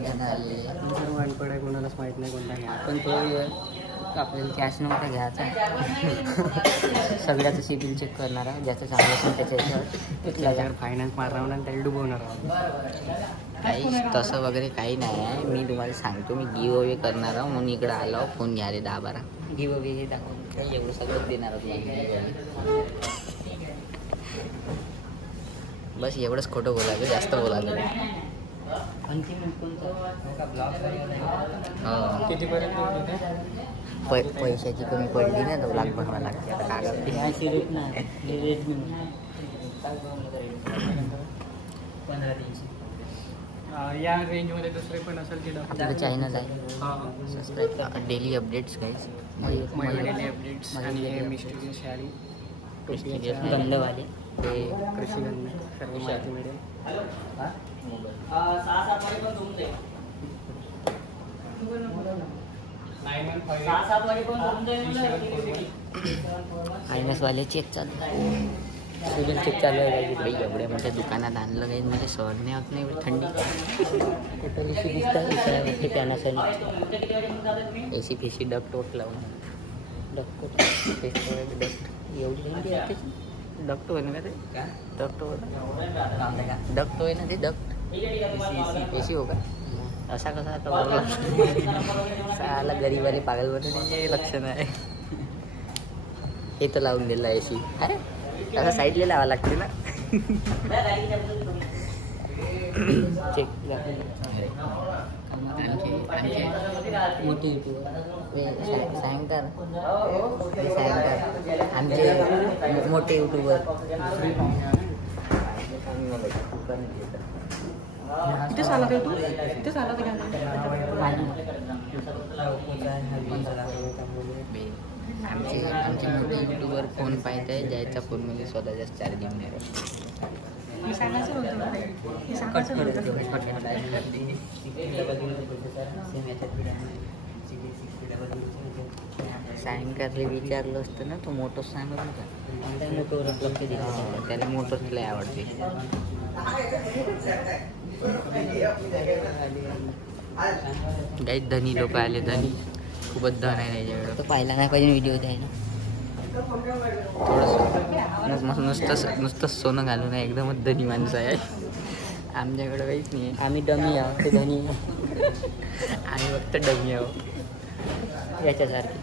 घेणं आलेले आहे. सर्व अनपड आहे, कोणालाच माहीत नाही कोणता घ्या. पण तो आपल्याला कॅश नव्हता घ्यायचा. सगळ्याचं सिबिल चेक करणार आहे, ज्याचं चांगलं असेल त्याच्यावर फायनान्स मारणार आणि त्याला डुबवणार आहोत. काही तसं वगैरे काही नाही आहे. मी तुम्हाला सांगतो, मी गिव अवे करणार आहो म्हणून इकडं आलो. फोन घ्या रे 10-12 गिव अवे हे दाखवून एवढं सगळं देणार आहोत. बस एवढंच खोटं बोलायचं, जास्त बोलायचं नाही. पैशाची कमी पडली ना, 2 लाख बनवा लागते. आता काय या रेंजमध्ये दुसरे पण असेल ते चॅनल आहे, सबस्क्राईब करा. Daily updates guys, daily updates आणि मिस्टेरियस शारी गंधवाले ते कृषीगंध सर्व माहिती मिळेल. फायनान्सवाले चेक चालू, सिबिल चेक चालू आहे. भाई एवढ्या मोठ्या दुकानात आणलं काही म्हणजे सहन नाही होत नाही एवढी थंडी. टोटली दिसतात त्यानं एसी फेसी डक्ट वोट लावून डक्ट एवढी थंडी आहे. डक्ट होय ना का ते डक्ट डक्ट होय ना ते डक्ट एसी हो का? असा कसा आता बोलला साला गरीबाले पागल बनवण्याचे लक्षण आहे. हे तर लावून दिलं एसी. अरे आता साईडला लावा लागते ना. चेक मोठी सांगतात आमचे मोठे युट्यूबर. किती सालात आहे तू? किती सालात आमचे मोठे युट्यूबर फोन पाहत आहे, ज्याच्या फोनमध्ये स्वतःच्याच चार्जिंग नाही राहत. सायंकाळी विचारलं असतं ना, तो मोठं सांगत होता. मोठोवर लक्ष दिलं, त्याला मोठंच लय आवडते. काही धनी लोक आले, धनी खूपच धन आहे त्याच्याकडं. तो पाहिला नाही पाहिजे व्हिडिओ द्यायला. थोडंसं नुसतं सोनं घालून आहे, एकदमच धनी माणसं आहे. आमच्याकडं काहीच नाही आहे. आम्ही डमी आहोत, ते धनी आम्ही फक्त डमी आहोत याच्यासारखे.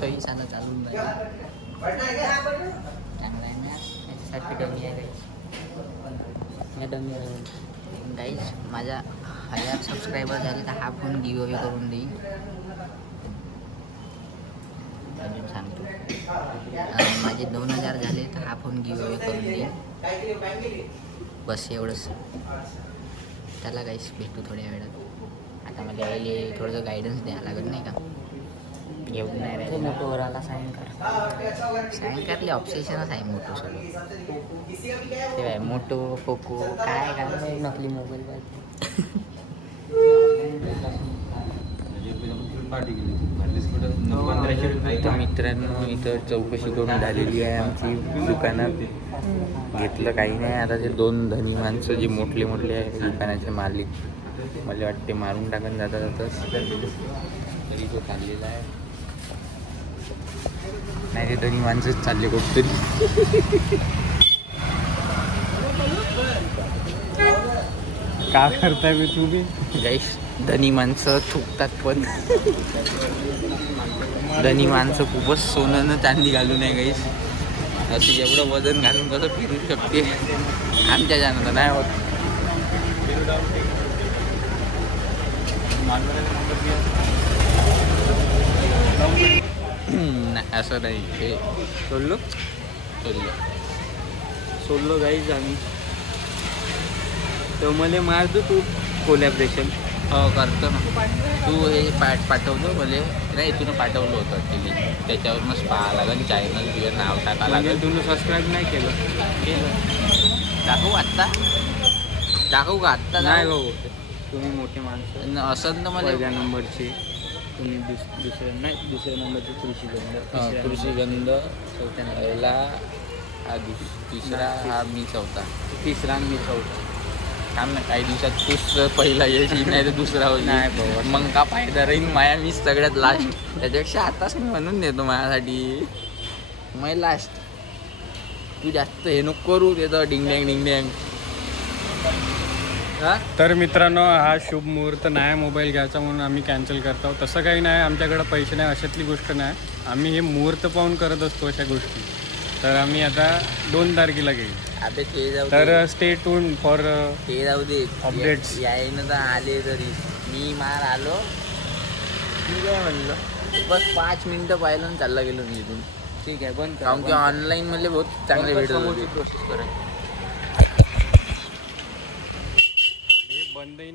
तोही चांगलं चालून चांगलं आहे ना, याच्यासारखी डमी आहे या डमी गाईज. माझा 1000 सबस्क्रायबर झाले तर हा फोन गिव अवे करून देईन. अजून सांगतो, माझे 2000 झाले तर हा फोन गिव अवे करून देईन. बस एवढंच. त्याला काहीच भेटू थोड्या वेळात. आता मला यायला थोडंसं गायडन्स द्यावं लागत नाही का? एवढं नाही राहिलं. मोठोवर आला सायंकाळले ऑब्सेशनच आहे मोठो सगळं. ते काय मोठो पोको काय काय नकली मोबाईल पाहिजे. मित्रांनो, इथं चौकशी करून झालेली आहे आमची. दुकानात घेतलं काही नाही. आता ते 2 धनी माणसं जे मोठले मोठले आहे दुकानाचे मालिक, मला वाटते मारून टाकून जातातच. तरी तो चाललेला आहे. नाही ते धनी माणसंच चालले कुठतरी. का करताय मी तुम्ही? गाईस, धनी माणसं थुकतात, पण धनी माणसं खूपच सोनं न चांदी घालून आहे गाईस. असं एवढं वजन घालून कसं फिरू शकते? आमच्या जाणं नाही होत. नाही असं नाही. हे सोडलो गाईज आम्ही. तर मला मारतो तू कोलॅबरेशन. हो करतो ना. तू हे पाठवतो मला. नाही, तुला पाठवलं होतं ॲक्च्युली. त्याच्यावरूनच पाहा लागेल. चॅनल तुझं नाव टाका लागेल. तुम्ही सबस्क्राईब नाही केलं. दाखवू आत्ता? दाखवू का आत्ता? नाही भाऊ, तुम्ही मोठे माणसं असं तर मला पहिल्या नंबरचे. तुम्ही दुसऱ्या नंबरचे कृषीगंध पहिला, हा तिसरा, हा मी चौथा. तिसरा आणि मी चौथा. थांब ना काही दिवसात तूच पहिला येशील नाही तर दुसरा होईल. नाही बाबा. मग का फायदा राहील माया, मीच सगळ्यात लास्ट. त्याच्यापेक्षा आताच मी म्हणून देतो माझ्यासाठी मग लास्ट. तू जास्त हे नको करू देतो डिंगडँग डिंगडँग. हा तर मित्रांनो, हा शुभ मुहूर्त नाही मोबाईल घ्यायचा म्हणून आम्ही कॅन्सल करतो. तसं काही नाही, आमच्याकडं पैसे नाही अशातली गोष्ट नाही. आम्ही हे मुहूर्त पाहून करत असतो अशा गोष्टी. तर आम्ही आता 2 तारखेला घेऊ. अबे ते जाऊ दे. तर स्टे ट्यून फॉर ते जाऊ दे updates. यायनं तर आले तरी मी मार आलो. मी काय म्हणलं बस 5 मिनिटं पाहिलं आणि चालला गेलो मी इथून. ठीक आहे बंद कारण की ऑनलाईन मध्ये बहुत चांगले भेटत होते. बंदही